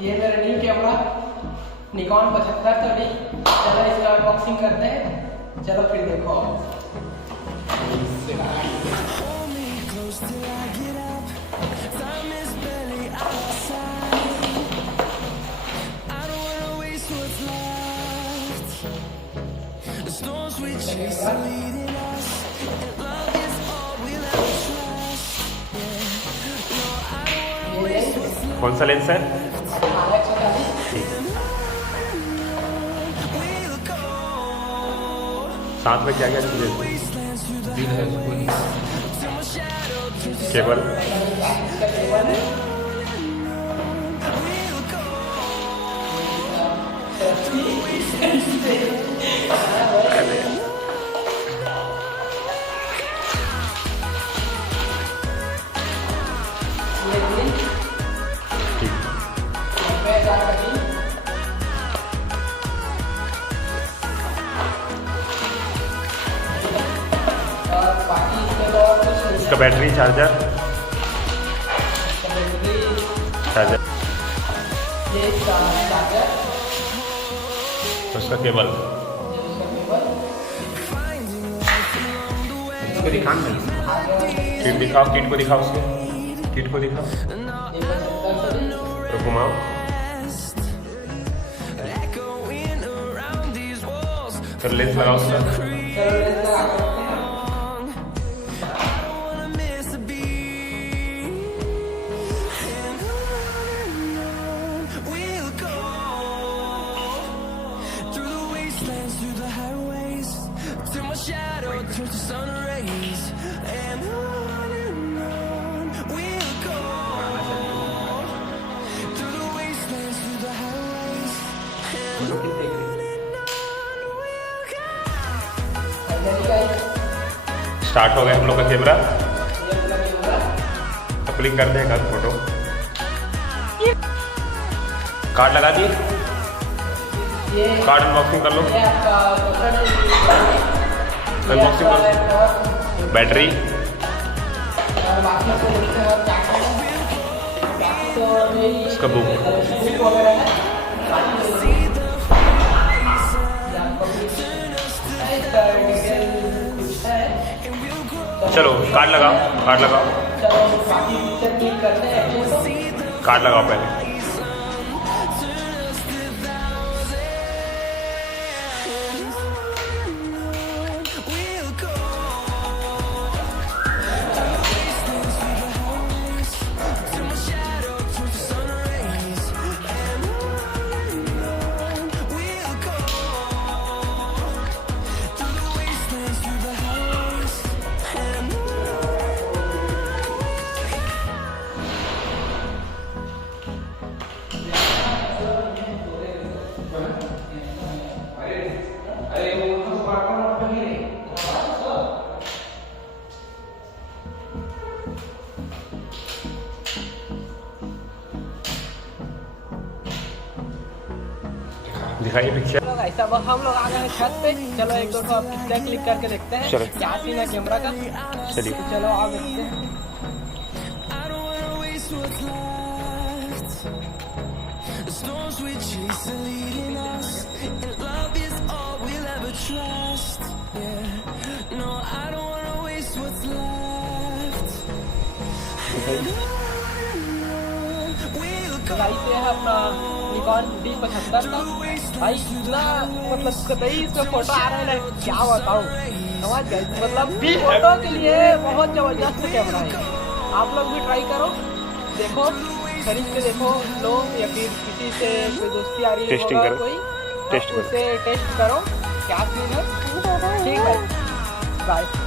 ये मेरा new camera Nikon 7530। चलो इसका अनबॉक्सिंग करते हैं। चलो फिर देखो। कौन सा लेंस है? ठीक है। साथ में क्या क्या चीजें? केबल, इसका बैटरी, चार्जर, उसका केबल। इसको दिखाना, किट दिखाओ, किट को दिखाओ, उसके किट को दिखाओ, तो घुमाओ। फिर लेंस लगाओ उसका। स्टार्ट हो गया हम लोग का कैमरा। तो क्लिक करते हैं फोटो। कार्ड लगा दिए, कार्ड अनबॉक्सिंग कर लो। अनबॉक्सिंग कर लो। बैटरी, इसका बुक। चलो कार्ड लगाओ, कार्ड लगाओ, कार्ड लगाओ पहले। दिखाइए पिक्चर। ऐसा हम लोग आ गए हैं छत पे। चलो एक दो पिक्चर क्लिक करके देखते हैं क्या सीन है कैमरा का। चलिए चलो आओ देखते हैं। ये है अपना निकॉन D75 का। भाई इतना मतलब कतई इसमें फोटो आ रहा है ना, क्या बताऊँ। समझ गए, मतलब फोटो के लिए बहुत जबरदस्त कैमरा है। आप लोग भी ट्राई करो, देखो, खरीद के देखो लो, या फिर किसी से कोई दोस्ती आ रही है टेस्टिंग करो, कोई टेस्ट उसे टेस्ट करो क्या सीन है। ठीक है, बाय।